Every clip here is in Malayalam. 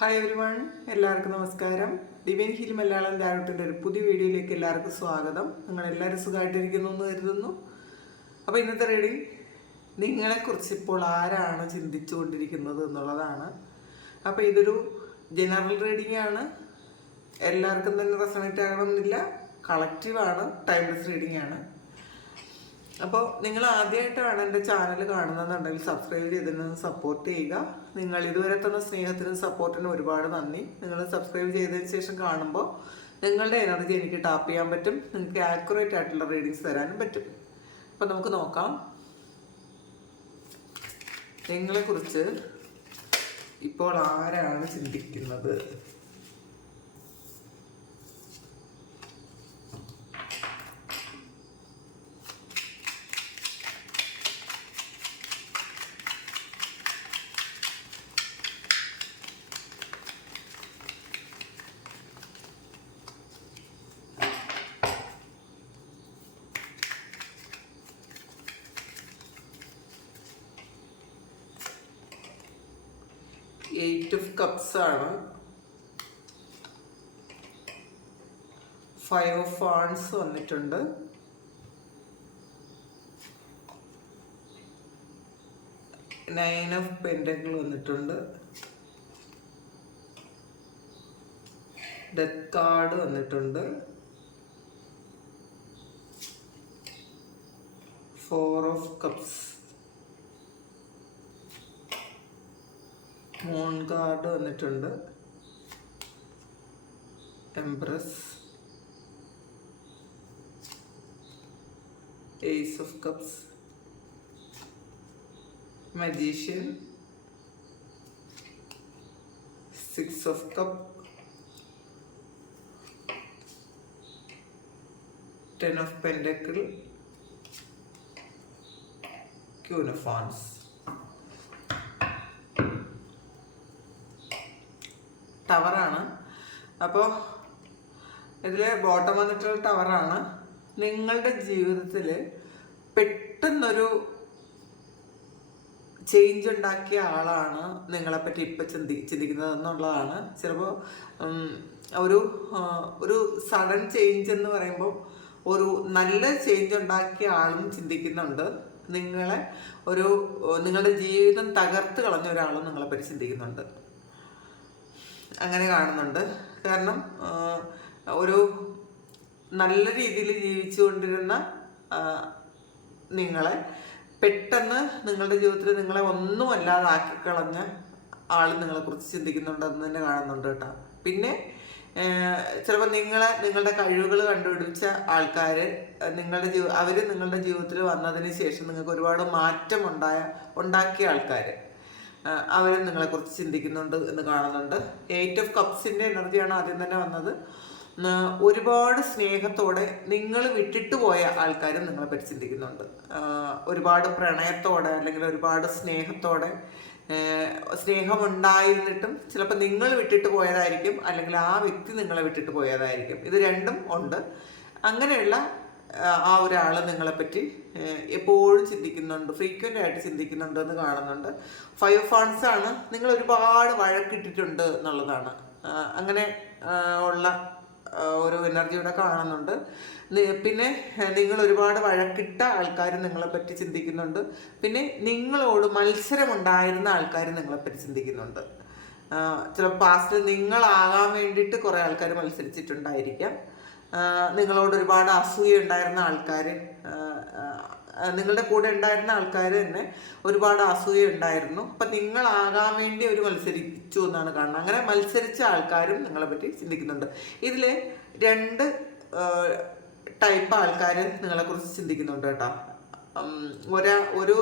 ഹായ് എവരി വൺ എല്ലാവർക്കും നമസ്കാരം. ഡിവൈൻ ഹിൽ മലയാളം ഡയറക്ടറിന്റെ ഒരു പുതിയ വീഡിയോയിലേക്ക് എല്ലാവർക്കും സ്വാഗതം. നിങ്ങൾ എല്ലാവരും സുഖമായിട്ടിരിക്കുന്നു എന്ന് കരുതുന്നു. അപ്പോൾ ഇന്നത്തെ റീഡിങ് നിങ്ങളെക്കുറിച്ച് ഇപ്പോൾ ആരാണ് ചിന്തിച്ചുകൊണ്ടിരിക്കുന്നത് എന്നുള്ളതാണ്. അപ്പോൾ ഇതൊരു ജനറൽ റീഡിംഗ് ആണ്. എല്ലാവർക്കും തന്നെ റെസണേറ്റ് ആകണമെന്നില്ല. കളക്റ്റീവാണ് ടൈംലെസ് റീഡിംഗ് ആണ്. അപ്പോൾ നിങ്ങൾ ആദ്യമായിട്ടാണ് എന്റെ ചാനൽ കാണുന്നതെന്നുണ്ടെങ്കിൽ സബ്സ്ക്രൈബ് ചെയ്തതിന് സപ്പോർട്ട് ചെയ്യുക. നിങ്ങൾ ഇതുവരെ തന്ന സ്നേഹത്തിനും സപ്പോർട്ടിനും ഒരുപാട് നന്ദി. നിങ്ങൾ സബ്സ്ക്രൈബ് ചെയ്തതിന് ശേഷം കാണുമ്പോൾ നിങ്ങളുടെ എനർജി എനിക്ക് ടാപ്പ് ചെയ്യാൻ പറ്റും. നിങ്ങൾക്ക് ആക്യുറേറ്റ് ആയിട്ടുള്ള റീഡിങ്സ് തരാനും പറ്റും. അപ്പം നമുക്ക് നോക്കാം. നിങ്ങളെക്കുറിച്ച് ഇപ്പോൾ ആരാണ് ചിന്തിക്കുന്നത്? എയ്റ്റ് ഓഫ് കപ്സ് ആണ്. ഫൈവ് ഓഫ് ആൺസ് വന്നിട്ടുണ്ട്. നയൻ ഓഫ് പെൻഡങ്ങൾ വന്നിട്ടുണ്ട്. ഡെത്ത് കാർഡ് വന്നിട്ടുണ്ട്. Four of cups moon card വന്നിട്ടുണ്ട്. Empress ace of cups magician six of cup ten of pentacle queen of fans ടവറാണ്. അപ്പോൾ ഇതിൽ ബോട്ടം വന്നിട്ടുള്ള ടവറാണ്. നിങ്ങളുടെ ജീവിതത്തിൽ പെട്ടെന്നൊരു ചേഞ്ച് ഉണ്ടാക്കിയ ആളാണ് നിങ്ങളെപ്പറ്റി ഇപ്പം ചിന്തി ചിന്തിക്കുന്നത് എന്നുള്ളതാണ് ചിലപ്പോൾ ഒരു ഒരു സഡൻ ചേഞ്ച് എന്ന് പറയുമ്പോൾ ഒരു നല്ല ചേഞ്ച് ഉണ്ടാക്കിയ ആളും ചിന്തിക്കുന്നുണ്ട്. നിങ്ങളെ ഒരു നിങ്ങളുടെ ജീവിതം തകർത്ത് കളഞ്ഞ ഒരാളും നിങ്ങളെപ്പറ്റി ചിന്തിക്കുന്നുണ്ട്. അങ്ങനെ കാണുന്നുണ്ട്. കാരണം ഒരു നല്ല രീതിയിൽ ജീവിച്ചുകൊണ്ടിരുന്ന കൊണ്ടിരുന്ന നിങ്ങളെ പെട്ടെന്ന് നിങ്ങളുടെ ജീവിതത്തിൽ നിങ്ങളെ ഒന്നും അല്ലാതാക്കി കളഞ്ഞ ആൾ നിങ്ങളെ നിങ്ങളെക്കുറിച്ച് ചിന്തിക്കുന്നുണ്ടെന്ന് തന്നെ കാണുന്നുണ്ട് കേട്ടോ. പിന്നെ ചിലപ്പോൾ നിങ്ങളെ നിങ്ങളുടെ കഴിവുകൾ കണ്ടുപിടിച്ച ആൾക്കാർ നിങ്ങളുടെ ജീവ അവർ നിങ്ങളുടെ ജീവിതത്തിൽ വന്നതിന് ശേഷം നിങ്ങൾക്ക് ഒരുപാട് മാറ്റം ഉണ്ടായ ഉണ്ടാക്കിയ ആൾക്കാർ അവരും നിങ്ങളെ കുറിച്ച് ചിന്തിക്കുന്നുണ്ട് എന്ന് കാണുന്നുണ്ട്. എയ്റ്റ് ഓഫ് കപ്സിന്റെ എനർജിയാണ് ആദ്യം തന്നെ വന്നത്. ഒരുപാട് സ്നേഹത്തോടെ നിങ്ങൾ വിട്ടിട്ട് പോയ ആൾക്കാരും നിങ്ങളെ പറ്റി ചിന്തിക്കുന്നുണ്ട്. ഒരുപാട് പ്രണയത്തോടെ അല്ലെങ്കിൽ ഒരുപാട് സ്നേഹത്തോടെ സ്നേഹമുണ്ടായിരുന്നിട്ടും ചിലപ്പോൾ നിങ്ങൾ വിട്ടിട്ട് പോയതായിരിക്കും അല്ലെങ്കിൽ ആ വ്യക്തി നിങ്ങളെ വിട്ടിട്ട് പോയതായിരിക്കും. ഇത് രണ്ടും ഉണ്ട്. അങ്ങനെയുള്ള ആ, ഒരാൾ നിങ്ങളെപ്പറ്റി എപ്പോഴും ചിന്തിക്കുന്നുണ്ട് ഫ്രീക്വന്റ് ആയിട്ട് ചിന്തിക്കുന്നുണ്ട് എന്ന് കാണുന്നുണ്ട്. ഫൈവ് ഫാൺസ് ആണ്. നിങ്ങൾ ഒരുപാട് വഴക്കിട്ടിട്ടുണ്ട് എന്നുള്ളതാണ്. അങ്ങനെ ഉള്ള ഒരു എനർജി ഇവിടെ കാണുന്നുണ്ട്. പിന്നെ നിങ്ങൾ ഒരുപാട് വഴക്കിട്ട ആൾക്കാർ നിങ്ങളെപ്പറ്റി ചിന്തിക്കുന്നുണ്ട്. പിന്നെ നിങ്ങളോട് മത്സരമുണ്ടായിരുന്ന ആൾക്കാർ നിങ്ങളെപ്പറ്റി ചിന്തിക്കുന്നുണ്ട്. ചില പാസ്റ്റിൽ നിങ്ങളാകാൻ വേണ്ടിയിട്ട് കുറേ ആൾക്കാർ മത്സരിച്ചിട്ടുണ്ടായിരിക്കാം. നിങ്ങളോട് ഒരുപാട് അസൂയ ഉണ്ടായിരുന്ന ആൾക്കാർ നിങ്ങളുടെ കൂടെ ഉണ്ടായിരുന്ന ആൾക്കാർ തന്നെ ഒരുപാട് അസൂയ ഉണ്ടായിരുന്നു. അപ്പം നിങ്ങളാകാൻ വേണ്ടി അവർ മത്സരിച്ചു എന്നാണ് കാണുന്നത്. അങ്ങനെ മത്സരിച്ച ആൾക്കാരും നിങ്ങളെ പറ്റി ചിന്തിക്കുന്നുണ്ട്. ഇതിൽ രണ്ട് ടൈപ്പ് ആൾക്കാർ നിങ്ങളെക്കുറിച്ച് ചിന്തിക്കുന്നുണ്ട് കേട്ടോ. ഒരാ ഒരു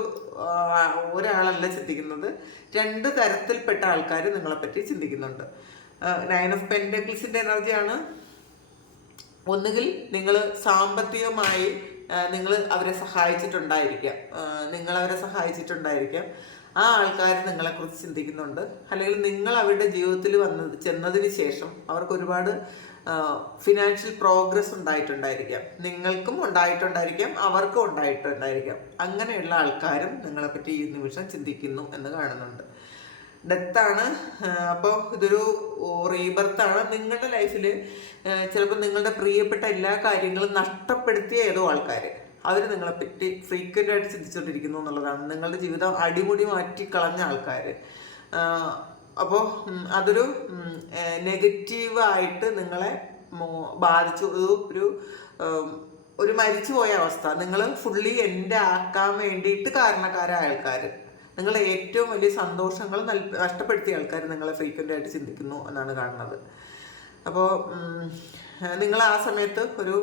ഒരാളല്ല ചിന്തിക്കുന്നത്. രണ്ട് തരത്തിൽപ്പെട്ട ആൾക്കാർ നിങ്ങളെപ്പറ്റി ചിന്തിക്കുന്നുണ്ട്. നയൻ ഓഫ് പെൻഡക്കിൾസിന്റെ എനർജിയാണ് ഒന്നുകിൽ നിങ്ങൾ സാമ്പത്തികമായി നിങ്ങൾ അവരെ സഹായിച്ചിട്ടുണ്ടായിരിക്കാം. നിങ്ങൾ അവരെ സഹായിച്ചിട്ടുണ്ടായിരിക്കാം. ആ ആൾക്കാർ നിങ്ങളെക്കുറിച്ച് ചിന്തിക്കുന്നുണ്ട്. അല്ലെങ്കിൽ നിങ്ങൾ അവരുടെ ജീവിതത്തിൽ വന്ന് ചെന്നതിന് ശേഷം അവർക്ക് ഒരുപാട് ഫിനാൻഷ്യൽ പ്രോഗ്രസ് ഉണ്ടായിട്ടുണ്ടായിരിക്കാം. നിങ്ങൾക്കും ഉണ്ടായിട്ടുണ്ടായിരിക്കാം അവർക്കും ഉണ്ടായിട്ടുണ്ടായിരിക്കാം. അങ്ങനെയുള്ള ആൾക്കാരും നിങ്ങളെപ്പറ്റി ഈ നിമിഷം ചിന്തിക്കുന്നു എന്ന് കാണുന്നുണ്ട്. ഡെത്താണ്. അപ്പോൾ ഇതൊരു റീബർത്താണ്. നിങ്ങളുടെ ലൈഫിൽ ചിലപ്പോൾ നിങ്ങളുടെ പ്രിയപ്പെട്ട എല്ലാ കാര്യങ്ങളും നഷ്ടപ്പെടുത്തിയ ഏതോ ആൾക്കാർ അവർ നിങ്ങളെ പറ്റി ഫ്രീക്വന്റ് ആയിട്ട് ചിന്തിച്ചുകൊണ്ടിരിക്കുന്നു എന്നുള്ളതാണ്. നിങ്ങളുടെ ജീവിതം അടിമുടി മാറ്റി കളഞ്ഞ ആൾക്കാർ അപ്പോൾ അതൊരു നെഗറ്റീവായിട്ട് നിങ്ങളെ ബാധിച്ചു. ഒരു ഒരു മരിച്ചുപോയ അവസ്ഥ. നിങ്ങൾ ഫുള്ളി എന്റെ ആക്കാൻ വേണ്ടിയിട്ട് കാരണക്കാരായ ആൾക്കാർ നിങ്ങൾ ഏറ്റവും വലിയ സന്തോഷങ്ങൾ നൽ നഷ്ടപ്പെടുത്തിയ ആൾക്കാർ നിങ്ങളെ ഫ്രീക്വന്റ് ആയിട്ട് ചിന്തിക്കുന്നു എന്നാണ് കാണുന്നത്. അപ്പോൾ നിങ്ങൾ ആ സമയത്ത് ഒരു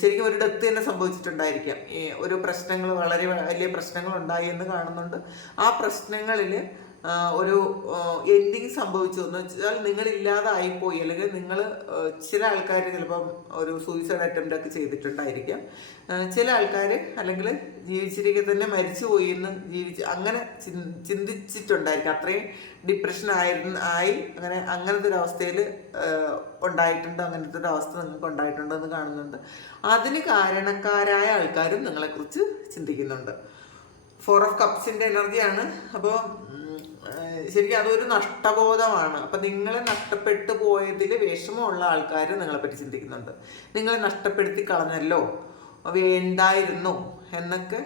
ശരിക്കും ഒരു ഡെത്ത് തന്നെ സംഭവിച്ചിട്ടുണ്ടായിരിക്കാം. ഈ ഒരു പ്രശ്നങ്ങൾ വളരെ വലിയ പ്രശ്നങ്ങൾ ഉണ്ടായി എന്ന് കാണുന്നുണ്ട്. ആ പ്രശ്നങ്ങളിൽ ഒരു എൻഡിങ് സംഭവിച്ചു എന്ന് വെച്ചാൽ നിങ്ങൾ ഇല്ലാതായിപ്പോയി അല്ലെങ്കിൽ നിങ്ങൾ ചില ആൾക്കാർ ചിലപ്പം ഒരു സൂയിസൈഡ് അറ്റംപ്റ്റ് ഒക്കെ ചെയ്തിട്ടുണ്ടായിരിക്കാം. ചില ആൾക്കാർ അല്ലെങ്കിൽ ജീവിച്ചിരിക്കെ തന്നെ മരിച്ചുപോയി എന്ന് ജീവിച്ച് അങ്ങനെ ചിന്തിച്ചിട്ടുണ്ടായിരിക്കും. അത്രയും ഡിപ്രഷൻ ആയിരുന്നു ആയി അങ്ങനെ അങ്ങനത്തെ ഒരു അവസ്ഥയിൽ ഉണ്ടായിട്ടുണ്ട് അങ്ങനത്തെ ഒരു അവസ്ഥ നിങ്ങൾക്ക് ഉണ്ടായിട്ടുണ്ടെന്ന് കാണുന്നുണ്ട്. അതിന് കാരണക്കാരായ ആൾക്കാരും നിങ്ങളെക്കുറിച്ച് ചിന്തിക്കുന്നുണ്ട്. ഫോർ ഓഫ് കപ്സിന്റെ എനർജിയാണ് അപ്പോൾ ശരിക്കും അതൊരു നഷ്ടബോധമാണ്. അപ്പൊ നിങ്ങളെ നഷ്ടപ്പെട്ടു പോയതിൽ വിഷമമുള്ള ആൾക്കാർ നിങ്ങളെ പറ്റി ചിന്തിക്കുന്നുണ്ട്. നിങ്ങളെ നഷ്ടപ്പെടുത്തി കളഞ്ഞല്ലോ വേണ്ടായിരുന്നു എന്നൊക്കെ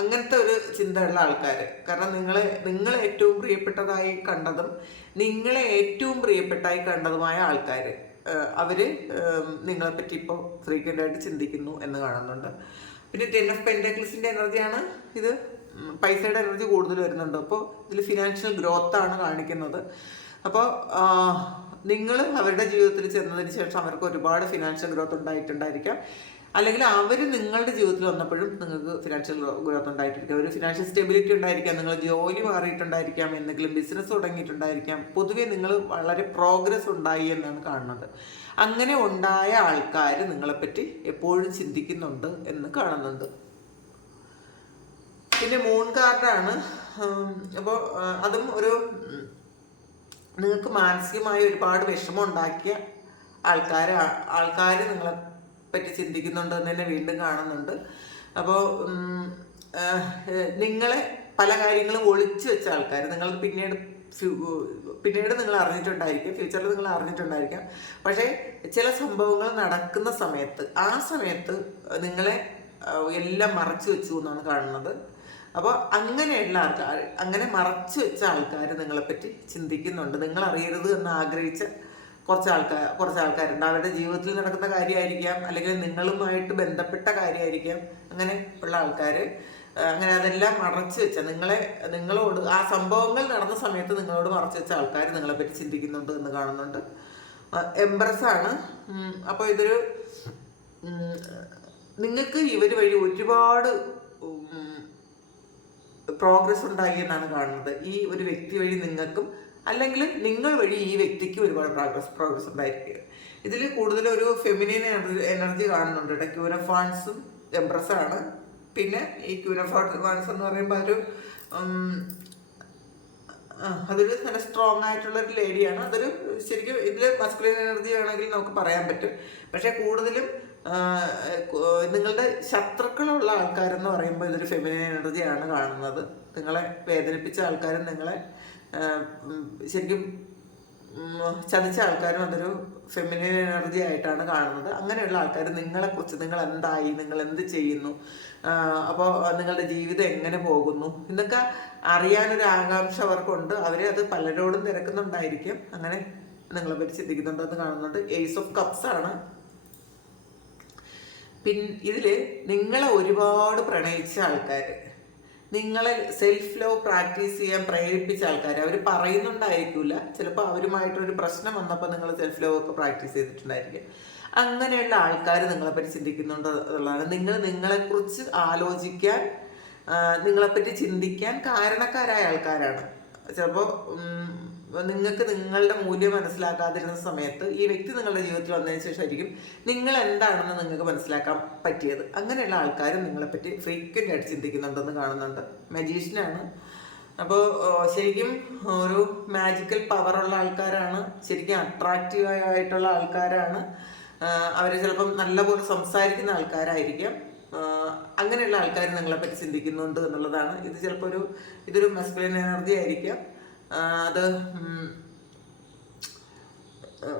അങ്ങനത്തെ ഒരു ചിന്തയുള്ള ആൾക്കാർ കാരണം നിങ്ങളെ നിങ്ങൾ ഏറ്റവും പ്രിയപ്പെട്ടതായി കണ്ടതും നിങ്ങളെ ഏറ്റവും പ്രിയപ്പെട്ടതായി കണ്ടതുമായ ആൾക്കാർ അവർ നിങ്ങളെപ്പറ്റി ഇപ്പോൾ ഫ്രീക്വന്റ് ആയിട്ട് ചിന്തിക്കുന്നു എന്ന് കാണുന്നുണ്ട്. പിന്നെ ടെൻ ഓഫ് പെൻഡക്ലിസിന്റെ എനർജിയാണ് ഇത്. പൈസയുടെ എനർജി കൂടുതൽ വരുന്നുണ്ട്. അപ്പോൾ ഇതിൽ ഫിനാൻഷ്യൽ ഗ്രോത്ത് ആണ് കാണിക്കുന്നത്. അപ്പോൾ നിങ്ങൾ അവരുടെ ജീവിതത്തിൽ ചെന്നതിന് ശേഷം അവർക്ക് ഒരുപാട് ഫിനാൻഷ്യൽ ഗ്രോത്ത് ഉണ്ടായിട്ടുണ്ടായിരിക്കാം. അല്ലെങ്കിൽ അവർ നിങ്ങളുടെ ജീവിതത്തിൽ വന്നപ്പോഴും നിങ്ങൾക്ക് ഫിനാൻഷ്യൽ ഗ്രോത്ത് ഉണ്ടായിട്ടിരിക്കാം. ഒരു ഫിനാൻഷ്യൽ സ്റ്റെബിലിറ്റി ഉണ്ടായിരിക്കാം. നിങ്ങൾ ജോലി മാറിയിട്ടുണ്ടായിരിക്കാം. എന്തെങ്കിലും ബിസിനസ് തുടങ്ങിയിട്ടുണ്ടായിരിക്കാം. പൊതുവേ നിങ്ങൾ വളരെ പ്രോഗ്രസ് ഉണ്ടായി എന്നാണ് കാണുന്നത്. അങ്ങനെ ഉണ്ടായ ആൾക്കാർ നിങ്ങളെപ്പറ്റി എപ്പോഴും ചിന്തിക്കുന്നുണ്ട് എന്ന് കാണുന്നുണ്ട്. പിന്നെ മൂൺ കാർഡാണ് അപ്പോൾ അതും ഒരു നിങ്ങൾക്ക് മാനസികമായി ഒരുപാട് വിഷമം ഉണ്ടാക്കിയ ആൾക്കാർ ആൾക്കാർ നിങ്ങളെ പറ്റി ചിന്തിക്കുന്നുണ്ട് എന്ന് തന്നെ വീണ്ടും കാണുന്നുണ്ട്. അപ്പോൾ നിങ്ങളെ പല കാര്യങ്ങളും ഒളിച്ചു വെച്ച ആൾക്കാർ നിങ്ങൾ പിന്നീട് പിന്നീട് നിങ്ങൾ അറിഞ്ഞിട്ടുണ്ടായിരിക്കും ഫ്യൂച്ചറിൽ നിങ്ങൾ അറിഞ്ഞിട്ടുണ്ടായിരിക്കാം. പക്ഷേ ചില സംഭവങ്ങൾ നടക്കുന്ന സമയത്ത് ആ സമയത്ത് നിങ്ങളെ എല്ലാം മറച്ചു വെച്ചു എന്നാണ് കാണുന്നത്. അപ്പോൾ അങ്ങനെയുള്ള ആൾക്കാർ അങ്ങനെ മറച്ചു വെച്ച ആൾക്കാർ നിങ്ങളെപ്പറ്റി ചിന്തിക്കുന്നുണ്ട്. നിങ്ങൾ അറിയരുത് എന്ന് ആഗ്രഹിച്ച കുറച്ച് ആൾക്കാർ കുറച്ച് ആൾക്കാരുണ്ട്. അവരുടെ ജീവിതത്തിൽ നടക്കുന്ന കാര്യമായിരിക്കാം അല്ലെങ്കിൽ നിങ്ങളുമായിട്ട് ബന്ധപ്പെട്ട കാര്യമായിരിക്കാം അങ്ങനെ ഉള്ള ആൾക്കാർ. അങ്ങനെ അതെല്ലാം മറച്ചു വെച്ച നിങ്ങളെ നിങ്ങളോട് ആ സംഭവങ്ങൾ നടന്ന സമയത്ത് നിങ്ങളോട് മറച്ചു വെച്ച ആൾക്കാർ നിങ്ങളെപ്പറ്റി ചിന്തിക്കുന്നുണ്ട് എന്ന് കാണുന്നുണ്ട്. എംബ്രസ് ആണ്. അപ്പോൾ ഇതൊരു നിങ്ങൾക്ക് ഇവർ വഴി ഒരുപാട് പ്രോഗ്രസ് ഉണ്ടായി എന്നാണ് കാണുന്നത്. ഈ ഒരു വ്യക്തി വഴി നിങ്ങൾക്കും അല്ലെങ്കിൽ നിങ്ങൾ വഴി ഈ വ്യക്തിക്ക് ഒരുപാട് പ്രോഗ്രസ് പ്രോഗ്രസ് ഉണ്ടായിരിക്കുക ഇതിൽ കൂടുതൽ ഒരു ഫെമിനിൻ എനർജി കാണുന്നുണ്ട്. കേട്ടോ ക്യൂനഫാൺസും എംപ്രസ്സാണ് പിന്നെ ഈ ക്യൂനഫാൺസ് എന്ന് പറയുമ്പോൾ ഒരു അതൊരു നല്ല സ്ട്രോങ് ആയിട്ടുള്ള ഒരു ലേഡിയാണ് അതൊരു ശരിക്കും ഇതിൽ മസ്കുലിൻ എനർജി വേണമെങ്കിൽ നമുക്ക് പറയാൻ പറ്റും. പക്ഷെ കൂടുതലും നിങ്ങളുടെ ശത്രുക്കളുള്ള ആൾക്കാരെന്ന് പറയുമ്പോൾ ഇതൊരു ഫെമിനിൻ എനർജിയാണ് കാണുന്നത്. നിങ്ങളെ വേദനിപ്പിച്ച ആൾക്കാരും നിങ്ങളെ ശരിക്കും ചതിച്ച ആൾക്കാരും അതൊരു ഫെമിനിൻ എനർജി ആയിട്ടാണ് കാണുന്നത്. അങ്ങനെയുള്ള ആൾക്കാർ നിങ്ങളെക്കുറിച്ച് നിങ്ങൾ എന്തായി നിങ്ങൾ എന്ത് ചെയ്യുന്നു അപ്പോൾ നിങ്ങളുടെ ജീവിതം എങ്ങനെ പോകുന്നു? ഇതൊക്കെ അറിയാനൊരു ആകാംക്ഷ അവർക്കുണ്ട്. അവരെ അത് പലരോടും തിരക്കുന്നുണ്ടായിരിക്കും. അങ്ങനെ നിങ്ങളെ പറ്റി ചിന്തിക്കുന്നുണ്ടെന്ന് കാണുന്നുണ്ട്. എയ്സ് ഓഫ് കപ്സ് ആണ്. പിൻ ഇതിൽ നിങ്ങളെ ഒരുപാട് പ്രണയിച്ച ആൾക്കാർ നിങ്ങളെ സെൽഫ് ലവ് പ്രാക്ടീസ് ചെയ്യാൻ പ്രേരിപ്പിച്ച ആൾക്കാർ അവർ പറയുന്നുണ്ടായിരിക്കില്ല ചിലപ്പോൾ അവരുമായിട്ടൊരു പ്രശ്നം വന്നപ്പോൾ നിങ്ങൾ സെൽഫ് ലവ് ഒക്കെ പ്രാക്ടീസ് ചെയ്തിട്ടുണ്ടായിരിക്കും. അങ്ങനെയുള്ള ആൾക്കാർ നിങ്ങളെപ്പറ്റി ചിന്തിക്കുന്നുണ്ട് എന്നുള്ളതാണ്. നിങ്ങൾ നിങ്ങളെക്കുറിച്ച് ആലോചിക്കാൻ നിങ്ങളെപ്പറ്റി ചിന്തിക്കാൻ കാരണക്കാരായ ആൾക്കാരാണ്. ചിലപ്പോൾ നിങ്ങൾക്ക് നിങ്ങളുടെ മൂല്യം മനസ്സിലാക്കാതിരുന്ന സമയത്ത് ഈ വ്യക്തി നിങ്ങളുടെ ജീവിതത്തിൽ വന്നതിന് ശേഷമായിരിക്കും നിങ്ങൾ എന്താണെന്ന് നിങ്ങൾക്ക് മനസ്സിലാക്കാൻ പറ്റിയത്. അങ്ങനെയുള്ള ആൾക്കാരും നിങ്ങളെപ്പറ്റി ഫ്രീക്വന്റ് ആയിട്ട് ചിന്തിക്കുന്നുണ്ടെന്ന് കാണുന്നുണ്ട്. മജീഷ്യനാണ് അപ്പോൾ ശരിക്കും ഒരു മാജിക്കൽ പവറുള്ള ആൾക്കാരാണ്. ശരിക്കും അട്രാക്റ്റീവ് ആയിട്ടുള്ള ആൾക്കാരാണ്. അവർ ചിലപ്പം നല്ലപോലെ സംസാരിക്കുന്ന ആൾക്കാരായിരിക്കാം. അങ്ങനെയുള്ള ആൾക്കാർ നിങ്ങളെപ്പറ്റി ചിന്തിക്കുന്നുണ്ട് എന്നുള്ളതാണ്. ഇത് ചിലപ്പോൾ ഒരു ഇതൊരു മെസ്കുലിൻ എനർജി ആയിരിക്കാം. അത്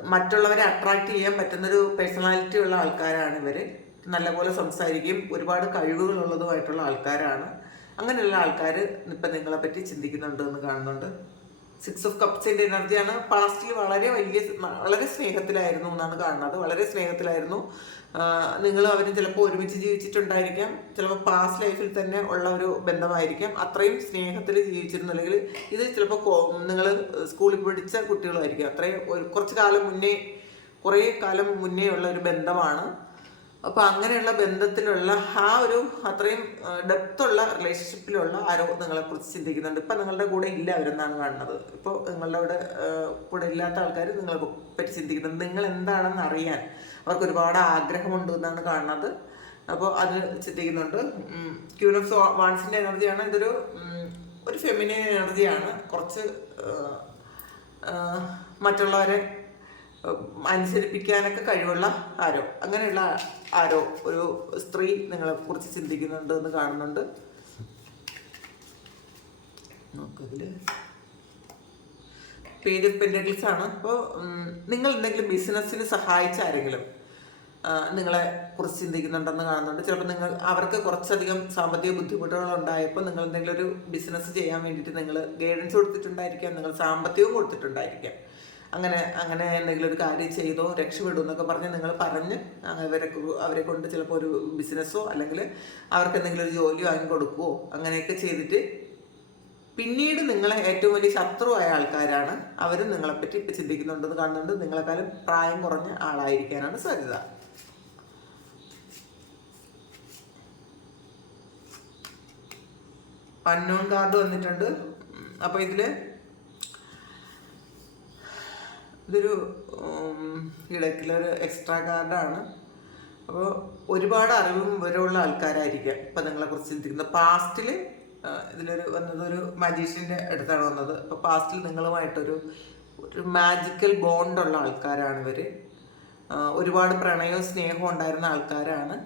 മറ്റുള്ളവരെ അട്രാക്ട് ചെയ്യാൻ പറ്റുന്നൊരു പേഴ്സണാലിറ്റി ഉള്ള ആൾക്കാരാണ് ഇവർ നല്ലപോലെ സംസാരിക്കുകയും ഒരുപാട് കഴിവുകളുള്ളതുമായിട്ടുള്ള ആൾക്കാരാണ്. അങ്ങനെയുള്ള ആൾക്കാർ ഇപ്പം നിങ്ങളെ പറ്റി ചിന്തിക്കുന്നുണ്ട് എന്ന് കാണുന്നുണ്ട്. സിക്സ് ഓഫ് കപ്സിന്റെ എനർജിയാണ് പാസ്റ്റിൽ വളരെ വലിയ വളരെ സ്നേഹത്തിലായിരുന്നു എന്നാണ് കാണുന്നത്. വളരെ സ്നേഹത്തിലായിരുന്നു. നിങ്ങൾ അവരും ചിലപ്പോൾ ഒരുമിച്ച് ജീവിച്ചിട്ടുണ്ടായിരിക്കാം. ചിലപ്പോൾ പാസ്റ്റ് ലൈഫിൽ തന്നെ ഉള്ള ഒരു ബന്ധമായിരിക്കാം. അത്രയും സ്നേഹത്തിൽ ജീവിച്ചിരുന്നു. അല്ലെങ്കിൽ ഇത് ചിലപ്പോൾ നിങ്ങൾ സ്കൂളിൽ പഠിച്ച കുട്ടികളായിരിക്കും. അത്രയും ഒരു കുറച്ച് കാലം മുന്നേ കുറേ കാലം മുന്നേ ഉള്ള ഒരു ബന്ധമാണ്. അപ്പോൾ അങ്ങനെയുള്ള ബന്ധത്തിലുള്ള ആ ഒരു അത്രയും ഡെപ്തുള്ള റിലേഷൻഷിപ്പിലുള്ള ആരോ നിങ്ങളെക്കുറിച്ച് ചിന്തിക്കുന്നുണ്ട്. ഇപ്പം നിങ്ങളുടെ കൂടെ ഇല്ല അവരെന്നാണ് കാണുന്നത്. ഇപ്പോൾ നിങ്ങളുടെ അവിടെ കൂടെ ഇല്ലാത്ത ആൾക്കാർ നിങ്ങളെ പറ്റി ചിന്തിക്കുന്നുണ്ട്. നിങ്ങൾ എന്താണെന്ന് അറിയാൻ അവർക്ക് ഒരുപാട് ആഗ്രഹമുണ്ട് എന്നാണ് കാണുന്നത്. അപ്പോൾ അത് ചിന്തിക്കുന്നുണ്ട്. ക്യൂൻ ഓഫ് വാൺസിന്റെ എനർജിയാണ് ഇതൊരു ഒരു ഫെമിനിൻ എനർജിയാണ്. കുറച്ച് മറ്റുള്ളവരെ അനുസരിപ്പിക്കാനൊക്കെ കഴിവുള്ള ആരോ അങ്ങനെയുള്ള ആരോ ഒരു സ്ത്രീ നിങ്ങളെ കുറിച്ച് ചിന്തിക്കുന്നുണ്ട് എന്ന് കാണുന്നുണ്ട്. നോക്കതിൽ പേജ് ഓഫ് ആണ്. അപ്പോൾ നിങ്ങൾ എന്തെങ്കിലും ബിസിനസ്സിന് സഹായിച്ച ആരെങ്കിലും നിങ്ങളെ കുറിച്ച് ചിന്തിക്കുന്നുണ്ടെന്ന് കാണുന്നുണ്ട്. ചിലപ്പോൾ നിങ്ങൾ അവർക്ക് കുറച്ചധികം സാമ്പത്തിക ബുദ്ധിമുട്ടുകൾ ഉണ്ടായപ്പോൾ നിങ്ങൾ എന്തെങ്കിലും ഒരു ബിസിനസ് ചെയ്യാൻ വേണ്ടിയിട്ട് നിങ്ങൾ ഗൈഡൻസ് കൊടുത്തിട്ടുണ്ടായിരിക്കാം. നിങ്ങൾ സാമ്പത്തികവും കൊടുത്തിട്ടുണ്ടായിരിക്കാം. അങ്ങനെ അങ്ങനെ എന്തെങ്കിലും ഒരു കാര്യം ചെയ്തോ രക്ഷപ്പെടും എന്നൊക്കെ പറഞ്ഞ് നിങ്ങൾ പറഞ്ഞ് അവരെ അവരെ കൊണ്ട് ചിലപ്പോൾ ഒരു ബിസിനസ്സോ അല്ലെങ്കിൽ അവർക്ക് എന്തെങ്കിലും ഒരു ജോലി വാങ്ങി കൊടുക്കുവോ അങ്ങനെയൊക്കെ ചെയ്തിട്ട് പിന്നീട് നിങ്ങളെ ഏറ്റവും വലിയ ശത്രുവായ ആൾക്കാരാണ്. അവരും നിങ്ങളെപ്പറ്റി ഇപ്പം ചിന്തിക്കുന്നുണ്ടെന്ന് കാണുന്നുണ്ട് നിങ്ങളെക്കാളും പ്രായം കുറഞ്ഞ ആളായിരിക്കാനാണ് സാധ്യത. അന്നോൺ കാർഡ് വന്നിട്ടുണ്ട്. അപ്പോൾ ഇതിൽ ഇതൊരു ഇടയ്ക്കുള്ളൊരു എക്സ്ട്രാ കാർഡാണ്. അപ്പോൾ ഒരുപാട് അറിവും വിവരമുള്ള ആൾക്കാരായിരിക്കാം ഇപ്പം നിങ്ങളെക്കുറിച്ച് ചിന്തിക്കുന്നത്. പാസ്റ്റിൽ ഇതിലൊരു വന്നത് ഒരു മജീഷ്യന്റെ അടുത്താണ് വന്നത്. അപ്പോൾ പാസ്റ്റിൽ നിങ്ങളുമായിട്ടൊരു ഒരു മാജിക്കൽ ബോണ്ടുള്ള ആൾക്കാരാണ് ഇവർ. ഒരുപാട് പ്രണയവും സ്നേഹവും ഉണ്ടായിരുന്ന ആൾക്കാരാണ്.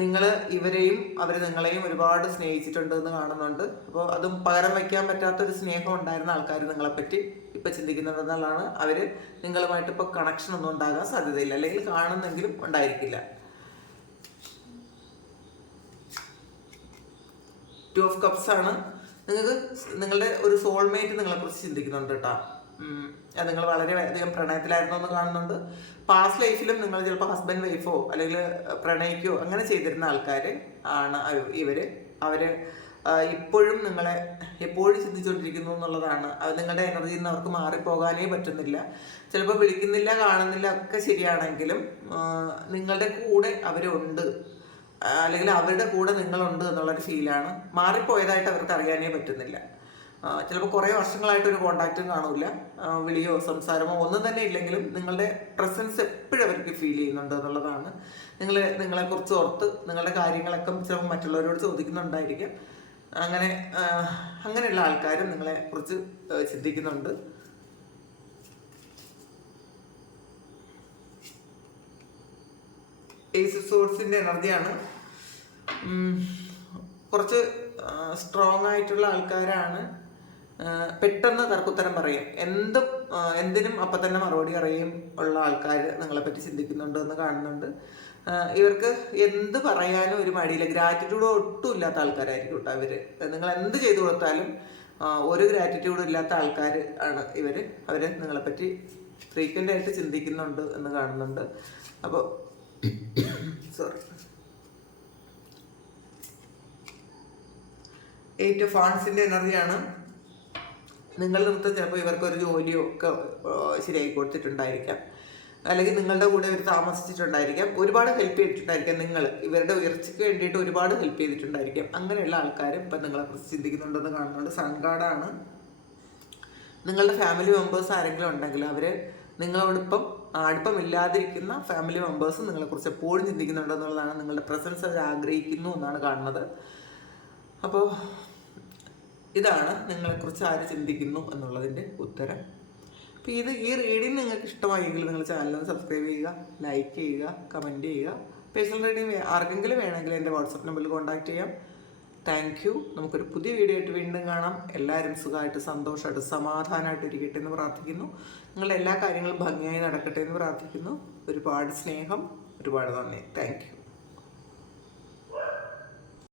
നിങ്ങൾ ഇവരെയും അവർ നിങ്ങളെയും ഒരുപാട് സ്നേഹിച്ചിട്ടുണ്ട് എന്ന് കാണുന്നുണ്ട്. അപ്പോൾ അതും പകരം വയ്ക്കാൻ പറ്റാത്തൊരു സ്നേഹം ഉണ്ടായിരുന്ന ആൾക്കാർ നിങ്ങളെപ്പറ്റി ഇപ്പം ചിന്തിക്കുന്നുണ്ടെന്നുള്ളതാണ് അവർ നിങ്ങളുമായിട്ട് ഇപ്പോൾ കണക്ഷൻ ഒന്നും ഉണ്ടാകാൻ സാധ്യതയില്ല. അല്ലെങ്കിൽ കാണുന്നെങ്കിലും ഉണ്ടായിരിക്കില്ല. ടു ഓഫ് കപ്സ് ആണ്. നിങ്ങൾക്ക് നിങ്ങളുടെ ഒരു സോൾമേറ്റ് നിങ്ങളെ കുറിച്ച് ചിന്തിക്കുന്നുണ്ട് കേട്ടോ. അത് നിങ്ങൾ വളരെ അധികം പ്രണയത്തിലായിരുന്നു എന്ന് കാണുന്നുണ്ട്. പാസ്റ്റ് ലൈഫിലും നിങ്ങൾ ചിലപ്പോൾ ഹസ്ബൻഡ് വൈഫോ അല്ലെങ്കിൽ പ്രണയിക്കോ അങ്ങനെ ചെയ്തിരുന്ന ആൾക്കാർ ആണ് ഇവർ അവർ ഇപ്പോഴും നിങ്ങളെ എപ്പോഴും ചിന്തിച്ചുകൊണ്ടിരിക്കുന്നു എന്നുള്ളതാണ്. അത് നിങ്ങളുടെ എനർജിയിൽ നിന്ന് അവർക്ക് മാറിപ്പോകാനേ പറ്റുന്നില്ല. ചിലപ്പോൾ വിളിക്കുന്നില്ല കാണുന്നില്ല ഒക്കെ ശരിയാണെങ്കിലും നിങ്ങളുടെ കൂടെ അവരുണ്ട് അല്ലെങ്കിൽ അവരുടെ കൂടെ നിങ്ങളുണ്ട് എന്നുള്ളൊരു ഫീലാണ്. മാറിപ്പോയതായിട്ട് അവർക്ക് അറിയാനേ പറ്റുന്നില്ല. ചിലപ്പോൾ കുറേ വർഷങ്ങളായിട്ട് ഒരു കോണ്ടാക്റ്റും കാണില്ല. വിളിയോ സംസാരമോ ഒന്നും തന്നെ ഇല്ലെങ്കിലും നിങ്ങളുടെ പ്രസൻസ് എപ്പോഴും അവർക്ക് ഫീൽ ചെയ്യുന്നുണ്ട് എന്നുള്ളതാണ്. നിങ്ങൾ നിങ്ങളെക്കുറിച്ച് ഓർത്ത് നിങ്ങളുടെ കാര്യങ്ങളൊക്കെ ചിലപ്പോൾ മറ്റുള്ളവരോട് ചോദിക്കുന്നുണ്ടായിരിക്കും. അങ്ങനെ അങ്ങനെയുള്ള ആൾക്കാരും നിങ്ങളെ കുറിച്ച് ചിന്തിക്കുന്നുണ്ട്. ഏസ് സോഴ്സിന്റെ എനർജിയാണ്. കുറച്ച് സ്ട്രോങ് ആയിട്ടുള്ള ആൾക്കാരാണ്. പെട്ടെന്ന് തർക്കുത്തരം പറയും. എന്തും എന്തിനും അപ്പം തന്നെ മറുപടി പറയും ഉള്ള ആൾക്കാർ നിങ്ങളെ പറ്റി ചിന്തിക്കുന്നുണ്ട് എന്ന് കാണുന്നുണ്ട്. ഇവർക്ക് എന്ത് പറയാനും ഒരു മടിയില്ല. ഗ്രാറ്റിറ്റ്യൂഡ് ഒട്ടും ഇല്ലാത്ത ആൾക്കാരായിരിക്കും കേട്ടോ അവർ നിങ്ങൾ എന്ത് ചെയ്തു കൊടുത്താലും ഒരു ഗ്രാറ്റിറ്റ്യൂഡും ഇല്ലാത്ത ആൾക്കാർ ആണ് ഇവർ അവരെ നിങ്ങളെപ്പറ്റി ഫ്രീക്വന്റ് ആയിട്ട് ചിന്തിക്കുന്നുണ്ട് എന്ന് കാണുന്നുണ്ട്. അപ്പോൾ സോറി എയ്റ്റ് ഓഫ് ഫാൺസിന്റെ എനർജിയാണ് നിങ്ങൾ നൃത്തം ചിലപ്പോൾ ഇവർക്ക് ഒരു ജോലിയോ ഒക്കെ ശരിയായി കൊടുത്തിട്ടുണ്ടായിരിക്കാം. അല്ലെങ്കിൽ നിങ്ങളുടെ കൂടെ ഇവർ താമസിച്ചിട്ടുണ്ടായിരിക്കാം. ഒരുപാട് ഹെൽപ്പ് ചെയ്തിട്ടുണ്ടായിരിക്കാം നിങ്ങൾ ഇവരുടെ ഉയർച്ചയ്ക്ക് വേണ്ടിയിട്ട് ഒരുപാട് ഹെൽപ്പ് ചെയ്തിട്ടുണ്ടായിരിക്കാം. അങ്ങനെയുള്ള ആൾക്കാരും ഇപ്പം നിങ്ങളെ കുറിച്ച് ചിന്തിക്കുന്നുണ്ടെന്ന് കാണുന്നുണ്ട്. സൺഗാർഡാണ് നിങ്ങളുടെ ഫാമിലി മെമ്പേഴ്സ് ആരെങ്കിലും ഉണ്ടെങ്കിൽ അവർ നിങ്ങളോടൊപ്പം അടുപ്പമില്ലാതിരിക്കുന്ന ഫാമിലി മെമ്പേഴ്സ് നിങ്ങളെക്കുറിച്ച് എപ്പോഴും ചിന്തിക്കുന്നുണ്ടെന്നുള്ളതാണ് നിങ്ങളുടെ പ്രസൻസ് അവർ ആഗ്രഹിക്കുന്നു എന്നാണ് കാണുന്നത്. അപ്പോൾ ഇതാണ് നിങ്ങളെ നിങ്ങളെക്കുറിച്ച് ആര് ചിന്തിക്കുന്നു എന്നുള്ളതിന്റെ ഉത്തരം. അപ്പോൾ ഇത് ഈ റീഡിങ് നിങ്ങൾക്ക് ഇഷ്ടമായെങ്കിൽ നിങ്ങൾ ചാനൽ സബ്സ്ക്രൈബ് ചെയ്യുക ലൈക്ക് ചെയ്യുക കമന്റ് ചെയ്യുക. പേഴ്സണൽ റീഡിങ് ആർക്കെങ്കിലും വേണമെങ്കിൽ എന്റെ വാട്സപ്പ് നമ്പറിൽ കോൺടാക്ട് ചെയ്യാം. താങ്ക് യു നമുക്കൊരു പുതിയ വീഡിയോ ആയിട്ട് വീണ്ടും കാണാം. എല്ലാവരും സുഖമായിട്ട് സന്തോഷമായിട്ട് സമാധാനമായിട്ട് ഇരിക്കട്ടെ എന്ന് പ്രാർത്ഥിക്കുന്നു. നിങ്ങളുടെ എല്ലാ കാര്യങ്ങളും ഭംഗിയായി നടക്കട്ടെ എന്ന് പ്രാർത്ഥിക്കുന്നു. ഒരുപാട് സ്നേഹം ഒരുപാട് നന്ദി. താങ്ക്